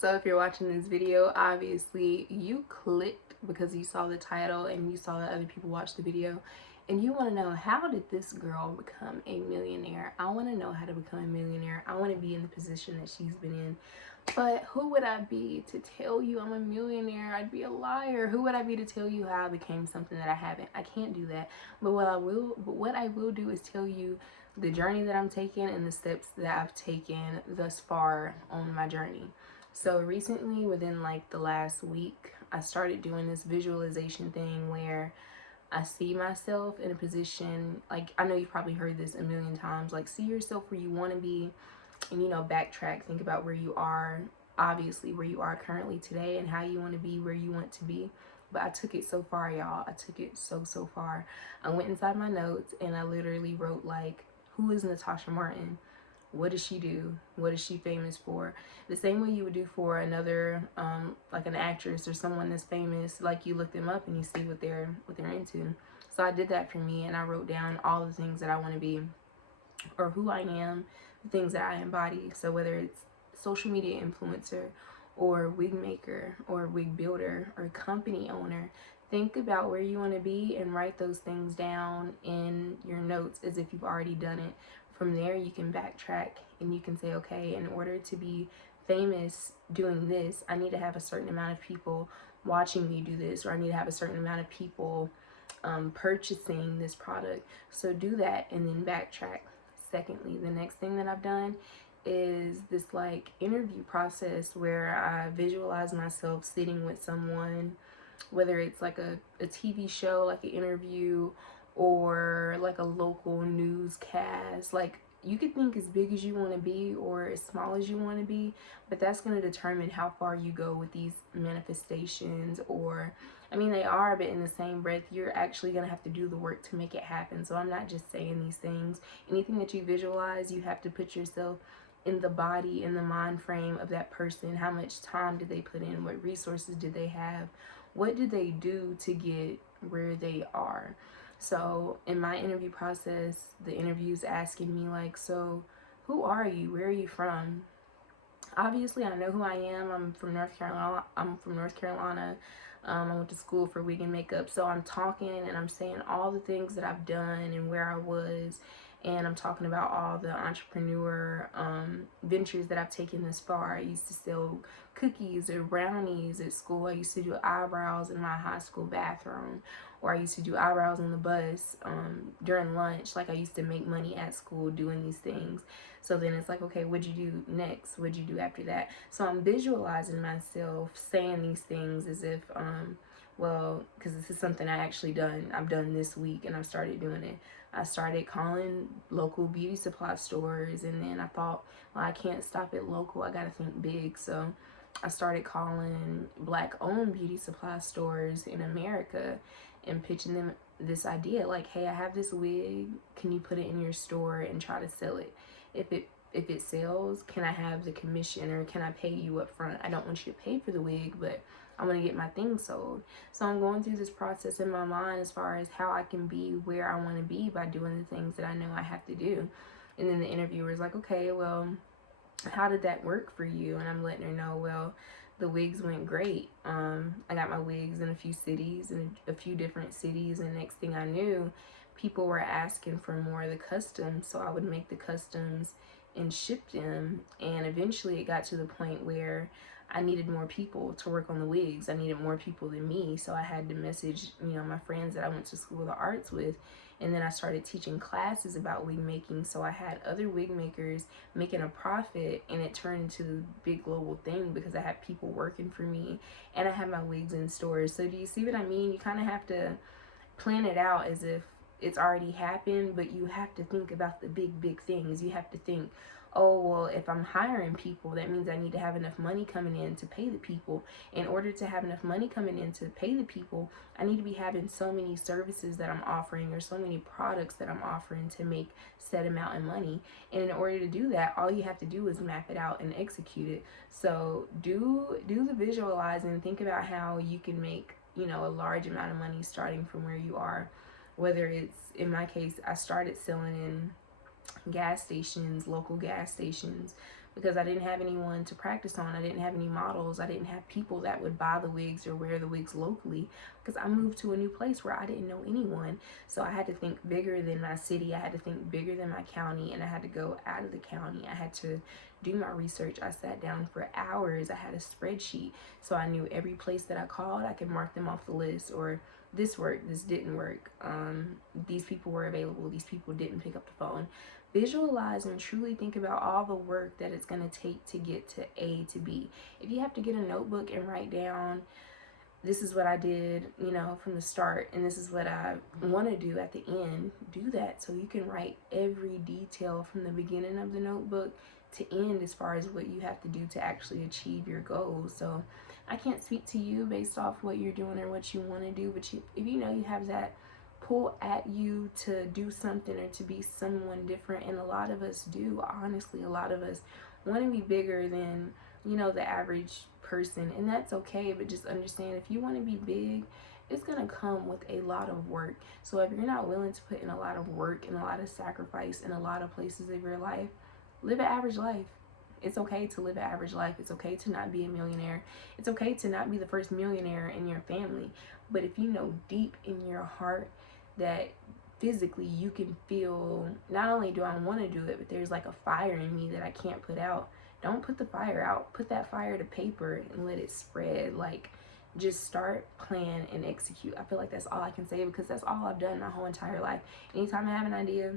So if you're watching this video, obviously you clicked because you saw the title and you saw that other people watched the video, and you want to know, how did this girl become a millionaire? I want to know how to become a millionaire. I want to be in the position that she's been in. But who would I be to tell you I'm a millionaire? I'd be a liar. Who would I be to tell you how I became something that I haven't? I can't do that. But what I will do is tell you the journey that I'm taking and the steps that I've taken thus far on my journey. So recently, within like the last week, I started doing this visualization thing where I see myself in a position, like, I know you've probably heard this a million times, like, see yourself where you want to be, and backtrack, think about where you are, obviously where you are currently today, and how you want to be where you want to be. But I took it so far, y'all. I took it so far. I went inside my notes and I literally wrote, like, who is Natasha Martin? What does she do? What is she famous for? The same way you would do for another, like an actress or someone that's famous. Like, you look them up and you see what they're into. So I did that for me, and I wrote down all the things that I want to be, or who I am, the things that I embody. So whether it's social media influencer, or wig maker, or wig builder, or company owner, think about where you want to be and write those things down in your notes as if you've already done it. From there, you can backtrack and you can say, okay, in order to be famous doing this, I need to have a certain amount of people watching me do this, or I need to have a certain amount of people purchasing this product. So do that and then backtrack. Secondly, the next thing that I've done is this like interview process where I visualize myself sitting with someone, whether it's like a TV show, like an interview, or like a local newscast. Like, you could think as big as you want to be or as small as you want to be, but that's going to determine how far you go with these manifestations. Or, I mean, they are, but in the same breath, you're actually going to have to do the work to make it happen. So I'm not just saying these things. Anything that you visualize, you have to put yourself in the body, in the mind frame of that person. How much time did they put in? What resources did they have? What did they do to get where they are? So in my interview process, the interview's asking me, like, so who are you? Where are you from? Obviously, I know who I am. I'm from North Carolina. I went to school for wig and makeup. So I'm talking and I'm saying all the things that I've done and where I was. And I'm talking about all the entrepreneur ventures that I've taken this far. I used to sell cookies or brownies at school. I used to do eyebrows in my high school bathroom. Or I used to do eyebrows on the bus during lunch. Like, I used to make money at school doing these things. So then it's like, okay, what'd you do next? What'd you do after that? So I'm visualizing myself saying these things as if, well, because this is something I've done this week, and I've started doing it. I started calling local beauty supply stores, and then I thought, well, I can't stop at local. I got to think big. So I started calling Black-owned beauty supply stores in America and pitching them this idea, like, hey, I have this wig. Can you put it in your store and try to sell it? If it sells, can I have the commission, or can I pay you up front? I don't want you to pay for the wig, but I want to get my thing sold. So I'm going through this process in my mind as far as how I can be where I want to be by doing the things that I know I have to do. And then the interviewer is like, okay, well, how did that work for you? And I'm letting her know, well, the wigs went great. I got my wigs in a few cities, in a few different cities, and next thing I knew, people were asking for more of the customs, so I would make the customs and ship them. And eventually it got to the point where I needed more people to work on the wigs. I needed more people than me, so I had to message, my friends that I went to school of the arts with. And then I started teaching classes about wig making, so I had other wig makers making a profit, and it turned into a big global thing because I had people working for me and I had my wigs in stores. So do you see what I mean? You kind of have to plan it out as if it's already happened, but you have to think about the big things. You have to think, oh, well, if I'm hiring people, that means I need to have enough money coming in to pay the people. In order to have enough money coming in to pay the people, I need to be having so many services that I'm offering, or so many products that I'm offering to make set amount of money. And in order to do that, all you have to do is map it out and execute it. So do the visualizing. Think about how you can make, a large amount of money starting from where you are. Whether it's, in my case, I started selling in gas stations, local gas stations, because I didn't have anyone to practice on. I didn't have any models. I didn't have people that would buy the wigs or wear the wigs locally, because I moved to a new place where I didn't know anyone. So I had to think bigger than my city. I had to think bigger than my county, and I had to go out of the county. I had to do my research. I sat down for hours. I had a spreadsheet, so I knew every place that I called, I could mark them off the list, or this worked, this didn't work, these people were available, these people didn't pick up the phone. Visualize and truly think about all the work that it's going to take to get to A to B. If you have to get a notebook and write down, this is what I did, you know, from the start, and this is what I want to do at the end, do that, so you can write every detail from the beginning of the notebook to end, as far as what you have to do to actually achieve your goals. So I can't speak to you based off what you're doing or what you want to do, but if you know you have that pull at you to do something or to be someone different, and a lot of us do, honestly, a lot of us want to be bigger than, you know, the average person, and that's okay. But just understand, if you want to be big, it's going to come with a lot of work. So if you're not willing to put in a lot of work and a lot of sacrifice in a lot of places of your life, live an average life. It's okay to live an average life. It's okay to not be a millionaire. It's okay to not be the first millionaire in your family. But if you know deep in your heart that physically you can feel, not only do I want to do it, but there's like a fire in me that I can't put out, don't put the fire out. Put that fire to paper and let it spread. Like, just start, plan, and execute. I feel like that's all I can say, because that's all I've done my whole entire life. Anytime I have an idea,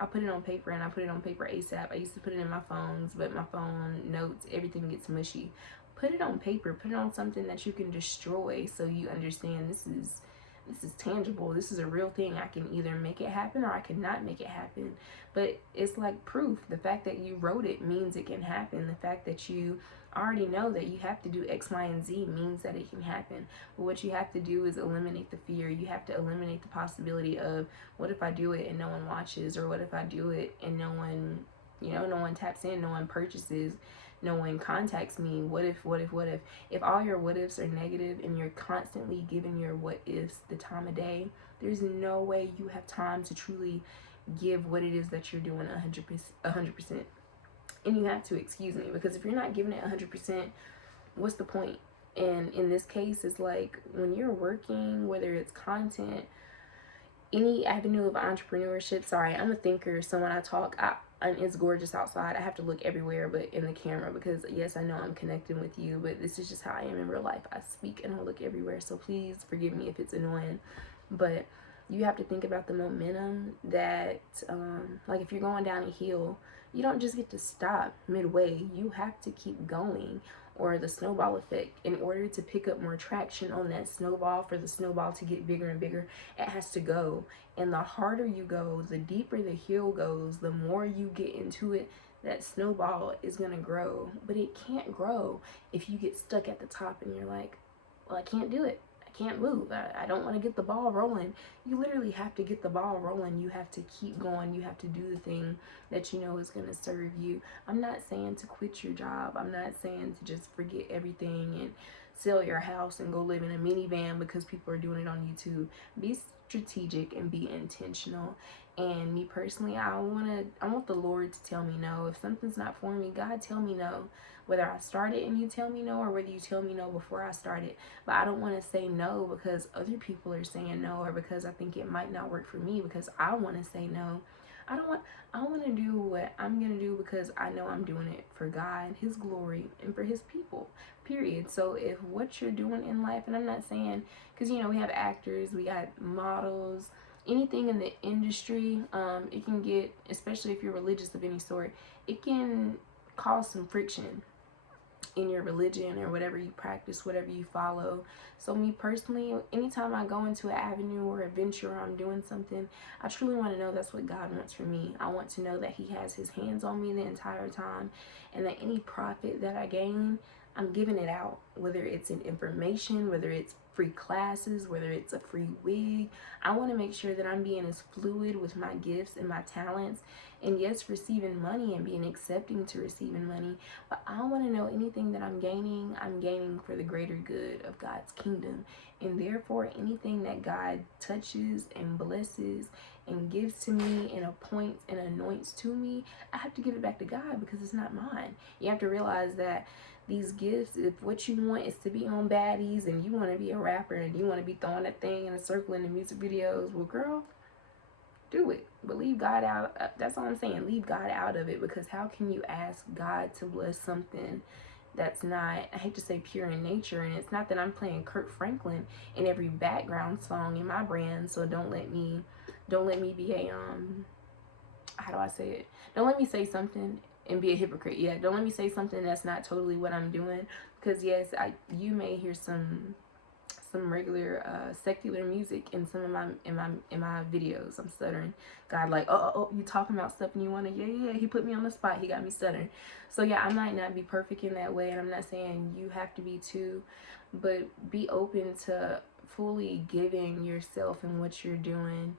I put it on paper, and I put it on paper ASAP. I used to put it in my phones, but my phone notes, everything gets mushy. Put it on paper. Put it on something that you can destroy, so you understand this is tangible. This is a real thing. I can either make it happen or I cannot make it happen. But it's like proof. The fact that you wrote it means it can happen. The fact that you already know that you have to do X, Y, and Z means that it can happen. But what you have to do is eliminate the fear. You have to eliminate the possibility of, what if I do it and no one watches? Or what if I do it and no one, you know, no one taps in, no one purchases, no one contacts me? What if? If all your what ifs are negative and you're constantly giving your what ifs the time of day, there's no way you have time to truly give what it is that you're doing 100%. And you have to excuse me, because if you're not giving it 100%, what's the point? And in this case, it's like when you're working, whether it's content, any avenue of entrepreneurship. Sorry, I'm a thinker, so when I talk, and it's gorgeous outside, I have to look everywhere but in the camera, because yes, I know I'm connecting with you, but this is just how I am in real life. I speak and I look everywhere, so please forgive me if it's annoying. But you have to think about the momentum that, like, if you're going down a hill, you don't just get to stop midway. You have to keep going, or the snowball effect. In order to pick up more traction on that snowball, for the snowball to get bigger and bigger, it has to go. And the harder you go, the deeper the hill goes, the more you get into it, that snowball is going to grow. But it can't grow if you get stuck at the top and you're like, well, I can't do it. Can't move. I don't want to get the ball rolling. You literally have to get the ball rolling. You have to keep going. You have to do the thing that you know is going to serve you. I'm not saying to quit your job. I'm not saying to just forget everything and sell your house and go live in a minivan because people are doing it on YouTube. Be strategic and be intentional. And me personally, I want the Lord to tell me no. If something's not for me, God, tell me no. Whether I start it and you tell me no, or whether you tell me no before I start it. But I don't want to say no because other people are saying no, or because I think it might not work for me, because I want to say no. I want to do what I'm going to do because I know I'm doing it for God, His glory, and for His people, period. So if what you're doing in life, and I'm not saying, because, you know, we have actors, we got models, anything in the industry, it can get, especially if you're religious of any sort, it can cause some friction in your religion or whatever you practice, whatever you follow. So me personally, anytime I go into an avenue or a venture, or I'm doing something, I truly want to know that's what God wants for me. I want to know that He has His hands on me the entire time, and that any profit that I gain, I'm giving it out, whether it's in information, whether it's free classes, whether it's a free wig. I want to make sure that I'm being as fluid with my gifts and my talents and yes, receiving money and being accepting to receiving money, but I want to know anything that I'm gaining for the greater good of God's kingdom. And therefore, anything that God touches and blesses and gives to me and appoints and anoints to me, I have to give it back to God because it's not mine. You have to realize that these gifts, if what you want is to be on baddies and you want to be a rapper and you want to be throwing that thing in a circle in the music videos, well, girl, do it. But leave God out. That's all I'm saying. Leave God out of it, because how can you ask God to bless something that's not, I hate to say, pure in nature? And it's not that I'm playing Kurt Franklin in every background song in my brand, so don't let me be a how do I say it? Don't let me say something and be a hypocrite. Yeah, don't let me say something that's not totally what I'm doing. Because yes, you may hear some regular secular music in some of my videos. I'm stuttering. God, like, oh, you talking about stuff and you want to, yeah, he put me on the spot. He got me stuttering. So yeah, I might not be perfect in that way, and I'm not saying you have to be too, but be open to fully giving yourself and what you're doing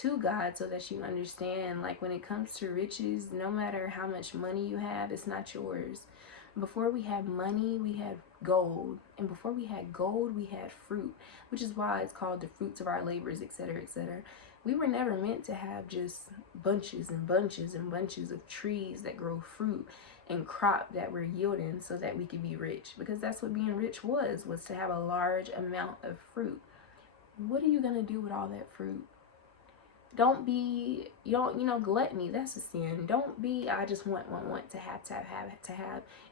to God, so that you understand, like, when it comes to riches, no matter how much money you have, it's not yours. Before we had money, we had gold, and before we had gold, we had fruit, which is why it's called the fruits of our labors, etc., etc. We were never meant to have just bunches and bunches and bunches of trees that grow fruit and crop that we're yielding so that we could be rich, because that's what being rich was to have a large amount of fruit. What are you gonna do with all that fruit? Don't be, gluttony, that's a sin. Don't be, I just want to have.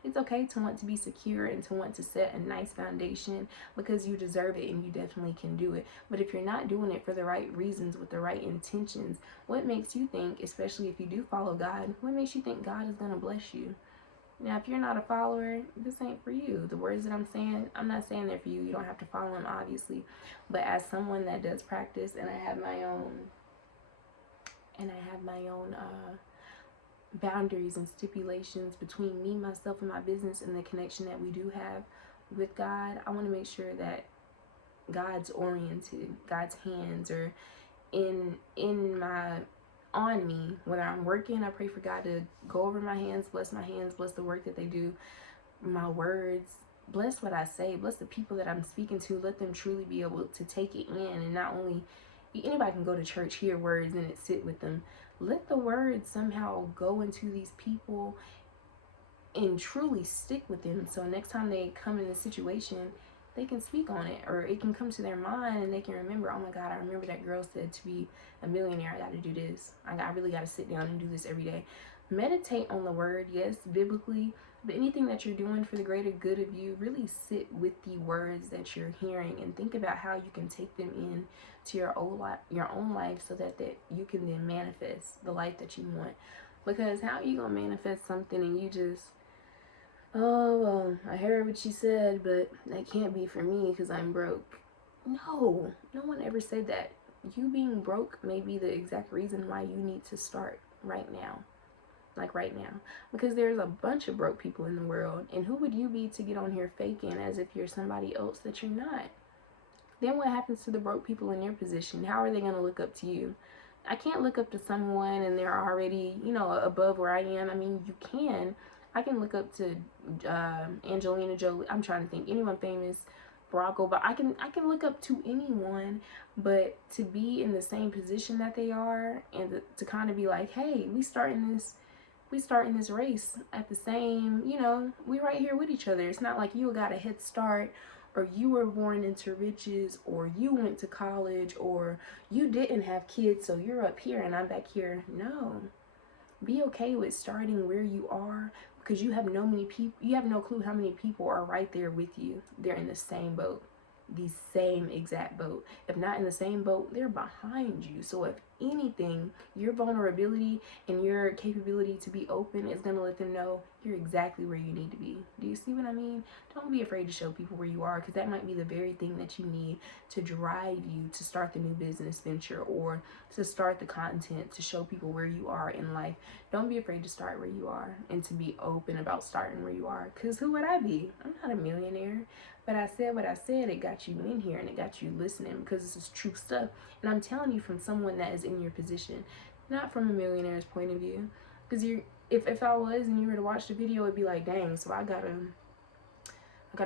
It's okay to want to be secure and to want to set a nice foundation, because you deserve it and you definitely can do it. But if you're not doing it for the right reasons, with the right intentions, what makes you think, especially if you do follow God, what makes you think God is going to bless you? Now, if you're not a follower, this ain't for you. The words that I'm saying, I'm not saying they're for you. You don't have to follow them, obviously. But as someone that does practice, and I have my own boundaries and stipulations between me, myself, and my business, and the connection that we do have with God, I want to make sure that God's oriented, God's hands are on me. Whether I'm working, I pray for God to go over my hands, bless the work that they do, my words, bless what I say, bless the people that I'm speaking to, let them truly be able to take it in. And not only, anybody can go to church, hear words, and it sit with them. Let the words somehow go into these people and truly stick with them, so next time they come in a situation, they can speak on it, or it can come to their mind and they can remember, oh my God, I remember that girl said to be a millionaire, I got to do this. I really got to sit down and do this every day. Meditate on the word, yes, biblically, but anything that you're doing for the greater good of you, really sit with the words that you're hearing and think about how you can take them in to your own life, so that you can then manifest the life that you want. Because how are you going to manifest something and you just, oh, well, I heard what you said, but that can't be for me because I'm broke? No, no one ever said that. You being broke may be the exact reason why you need to start right now. Like right now. Because there's a bunch of broke people in the world. And who would you be to get on here faking as if you're somebody else that you're not? Then what happens to the broke people in your position? How are they going to look up to you? I can't look up to someone and they're already, above where I am. I mean, you can. I can look up to Angelina Jolie. I'm trying to think. Anyone famous. Barack Obama. I can look up to anyone, but to be in the same position that they are, and to kind of be like, hey, we starting this race at the same, we right here with each other. It's not like you got a head start, or you were born into riches, or you went to college, or you didn't have kids, so you're up here and I'm back here. No. Be okay with starting where you are, because you have no clue how many people are right there with you. They're in the same boat. The same exact boat. If not in the same boat, they're behind you. So if anything, your vulnerability and your capability to be open is going to let them know you're exactly where you need to be. Do you see what I mean? Don't be afraid to show people where you are, because that might be the very thing that you need to drive you to start the new business venture, or to start the content to show people where you are in life. Don't be afraid to start where you are and to be open about starting where you are, because who would I be? I'm not a millionaire. But I said what I said, it got you in here and it got you listening, because this is true stuff. And I'm telling you from someone that is in your position. Not from a millionaire's point of view. Because if I was and you were to watch the video, it'd be like, dang, so I gotta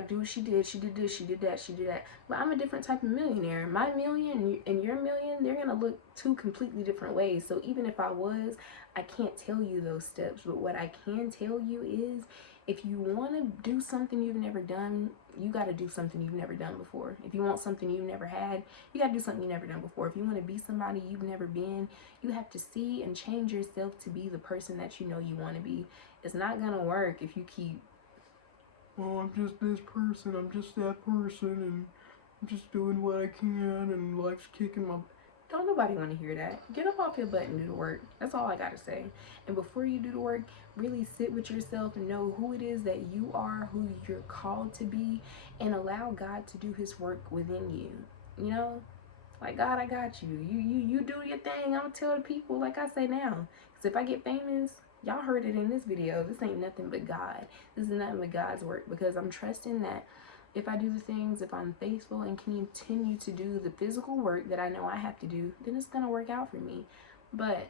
do what she did. She did this, she did that, she did that. But I'm a different type of millionaire. My million and your million, they're gonna look two completely different ways. So even if I was, I can't tell you those steps. But what I can tell you is, if you want to do something you've never done, you got to do something you've never done before. If you want something you've never had, you got to do something you've never done before. If you want to be somebody you've never been, you have to see and change yourself to be the person that you know you want to be. It's not gonna work if you keep, oh, I'm just this person, I'm just that person, and I'm just doing what I can, and life's kicking my... Don't nobody want to hear that. Get up off your butt and do the work. That's all I gotta say. And before you do the work, really sit with yourself and know who it is that you are, who you're called to be, and allow God to do his work within you. You know? Like, God, I got you. You do your thing. I'm gonna tell the people like I say now. Because if I get famous, y'all heard it in this video. This ain't nothing but God. This is nothing but God's work. Because I'm trusting that if I do the things, if I'm faithful and continue to do the physical work that I know I have to do, then it's gonna work out for me. But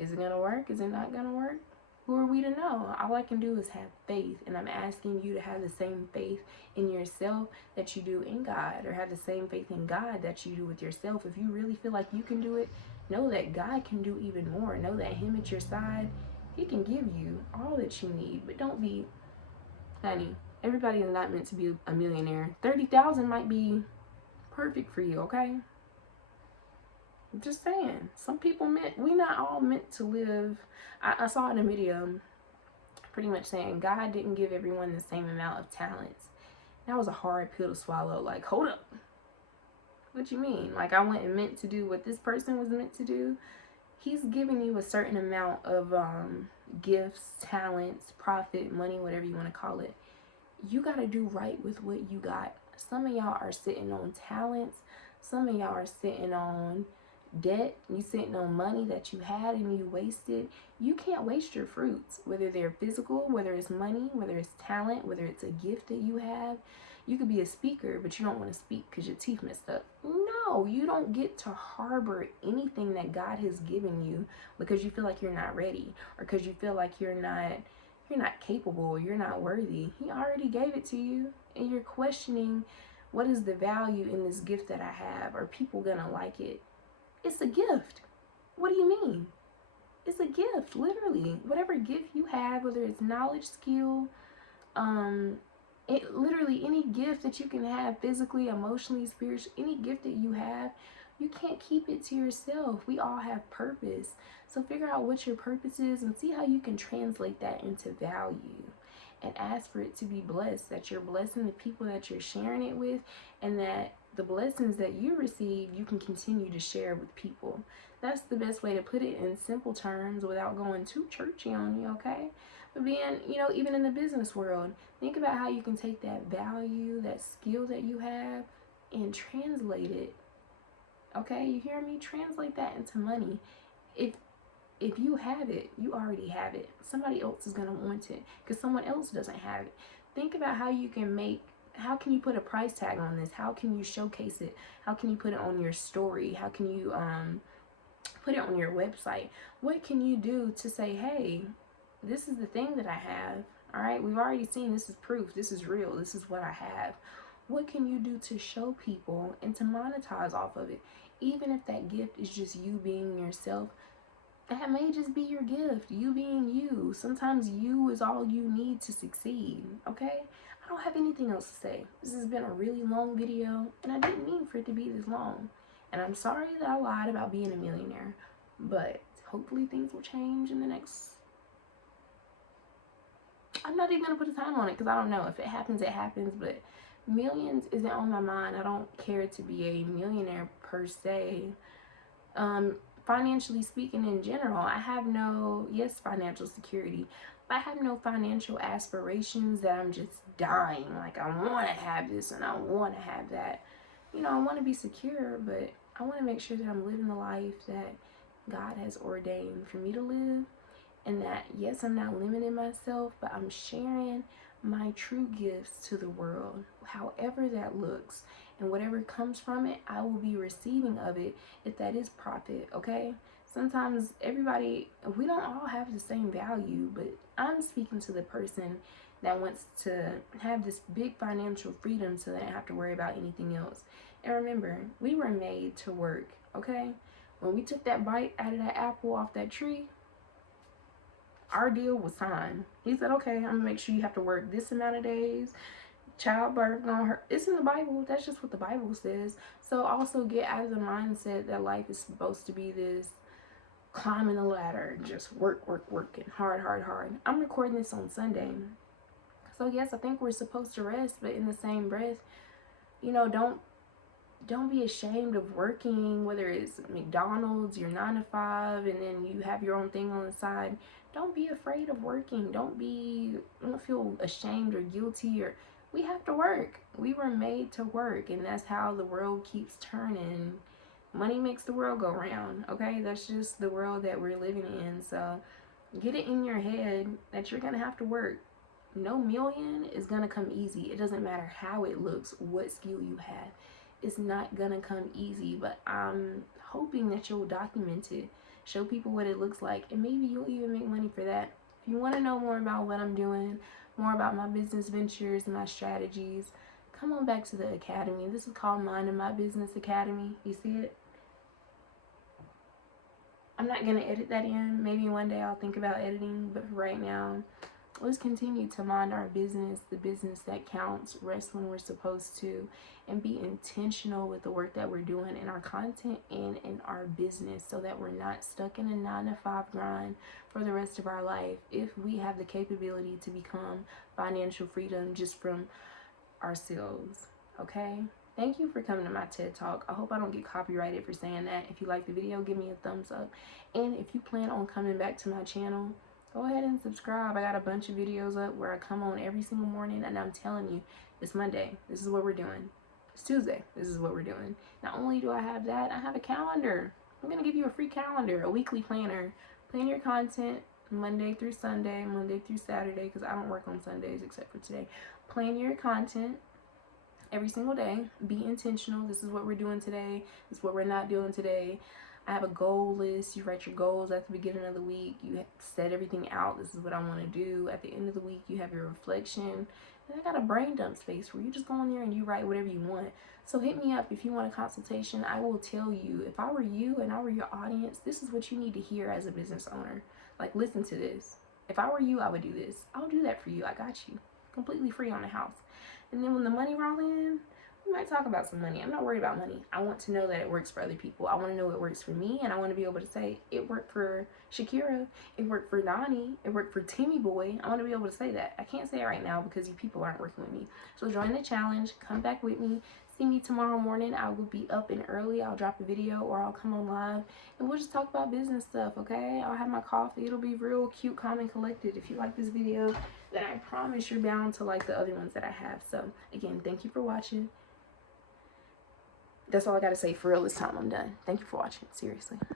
is it gonna work? Is it not gonna work? Who are we to know? All I can do is have faith, and I'm asking you to have the same faith in yourself that you do in God, or have the same faith in God that you do with yourself. If you really feel like you can do it, know that God can do even more. Know that him at your side, he can give you all that you need. But don't be, honey, everybody is not meant to be a millionaire. 30,000 might be perfect for you, okay? I'm just saying, some people we not all meant to live. I saw in a video pretty much saying God didn't give everyone the same amount of talents. That was a hard pill to swallow. Like, hold up. What you mean? Like, I wasn't meant to do what this person was meant to do? He's giving you a certain amount of gifts, talents, profit, money, whatever you want to call it. You got to do right with what you got. Some of y'all are sitting on talents. Some of y'all are sitting on debt. You sitting on money that you had and you wasted. You can't waste your fruits, whether they're physical, whether it's money, whether it's talent, whether it's a gift that you have. You could be a speaker, but you don't want to speak because your teeth messed up. No, you don't get to harbor anything that God has given you because you feel like you're not ready, or because you feel like you're not capable, you're not worthy. He already gave it to you, and you're questioning, what is the value in this gift that I have? Are people gonna like it? It's a gift. What do you mean? It's a gift, literally. Whatever gift you have, whether it's knowledge, skill, literally any gift that you can have, physically, emotionally, spiritually, any gift that you have, you can't keep it to yourself. We all have purpose. So figure out what your purpose is and see how you can translate that into value. And ask for it to be blessed, that you're blessing the people that you're sharing it with, and that the blessings that you receive, you can continue to share with people. That's the best way to put it in simple terms without going too churchy on you, okay? But being, even in the business world, think about how you can take that value, that skill that you have, and translate it. Okay, you hear me? Translate that into money. If you have it, you already have it. Somebody else is going to want it because someone else doesn't have it. Think about how you put a price tag on this? How can you showcase it? How can you put it on your story? How can you put it on your website? What can you do to say, hey, this is the thing that I have. All right, we've already seen this is proof. This is real. This is what I have. What can you do to show people and to monetize off of it? Even if that gift is just you being yourself, that may just be your gift, you being you. Sometimes you is all you need to succeed, okay? I don't have anything else to say. This has been a really long video, and I didn't mean for it to be this long. And I'm sorry that I lied about being a millionaire, but hopefully things will change in the next... I'm not even going to put a time on it because I don't know. If it happens, it happens, but millions isn't on my mind. I don't care to be a millionaire per se. Financially speaking, in general, I have no, yes, financial security, but I have no financial aspirations that I'm just dying. Like, I want to have this and I want to have that. I want to be secure, but I want to make sure that I'm living the life that God has ordained for me to live. And that, yes, I'm not limiting myself, but I'm sharing my true gifts to the world, however that looks. And whatever comes from it, I will be receiving of it if that is profit, okay? Sometimes everybody, we don't all have the same value, but I'm speaking to the person that wants to have this big financial freedom so they don't have to worry about anything else. And remember, we were made to work, okay? When we took that bite out of that apple off that tree, our deal was signed. He said, okay, I'm gonna make sure you have to work this amount of days. Childbirth gonna hurt. It's in the Bible. That's just what the Bible says. So also get out of the mindset that life is supposed to be this climbing a ladder, just work, and hard. I'm recording this on Sunday. So yes, I think we're supposed to rest, but in the same breath, you know, don't be ashamed of working, whether it's McDonald's, your 9 to 5, and then you have your own thing on the side. Don't be afraid of working. Don't feel ashamed or guilty. Or we have to work. We were made to work, and that's how the world keeps turning. Money makes the world go round, okay? That's just the world that we're living in. So get it in your head that you're gonna have to work. No million is gonna come easy. It doesn't matter how it looks, what skill you have. It's not gonna come easy, but I'm hoping that you'll document it, show people what it looks like, and maybe you'll even make money for that. If you want to know more about what I'm doing, more about my business ventures and my strategies, come on back to the academy. This is called Minding My Business Academy. You see it? I'm not gonna edit that in. Maybe one day I'll think about editing, but for right now, let's continue to mind our business, the business that counts, rest when we're supposed to, and be intentional with the work that we're doing in our content and in our business so that we're not stuck in a 9 to 5 grind for the rest of our life if we have the capability to become financial freedom just from ourselves, okay? Thank you for coming to my TED Talk. I hope I don't get copyrighted for saying that. If you like the video, give me a thumbs up. And if you plan on coming back to my channel, go ahead and subscribe. I got a bunch of videos up where I come on every single morning, and I'm telling you, it's Monday. This is what we're doing. It's Tuesday. This is what we're doing. Not only do I have that, I have a calendar. I'm going to give you a free calendar, a weekly planner. Plan your content Monday through Sunday, Monday through Saturday, because I don't work on Sundays except for today. Plan your content every single day. Be intentional. This is what we're doing today. This is what we're not doing today. I have a goal list. You write your goals at the beginning of the week. You set everything out. This is what I want to do. At the end of the week, you have your reflection. And I got a brain dump space where you just go in there and you write whatever you want. So hit me up if you want a consultation. I will tell you, if I were you and I were your audience, this is what you need to hear as a business owner. Like, listen to this. If I were you, I would do this. I'll do that for you. I got you. Completely free on the house. And then when the money roll in, we might talk about some money. I'm not worried about money. I want to know that it works for other people. I want to know it works for me, and I want to be able to say it worked for Shakira, it worked for Donnie, it worked for Timmy Boy. I want to be able to say that. I can't say it right now because you people aren't working with me. So join the challenge. Come back with me. See me tomorrow morning. I will be up and early. I'll drop a video or I'll come on live, and we'll just talk about business stuff, okay? I'll have my coffee. It'll be real cute, calm, and collected. If you like this video, then I promise you're bound to like the other ones that I have. So again, thank you for watching. That's all I gotta say for real this time. I'm done. Thank you for watching. Seriously.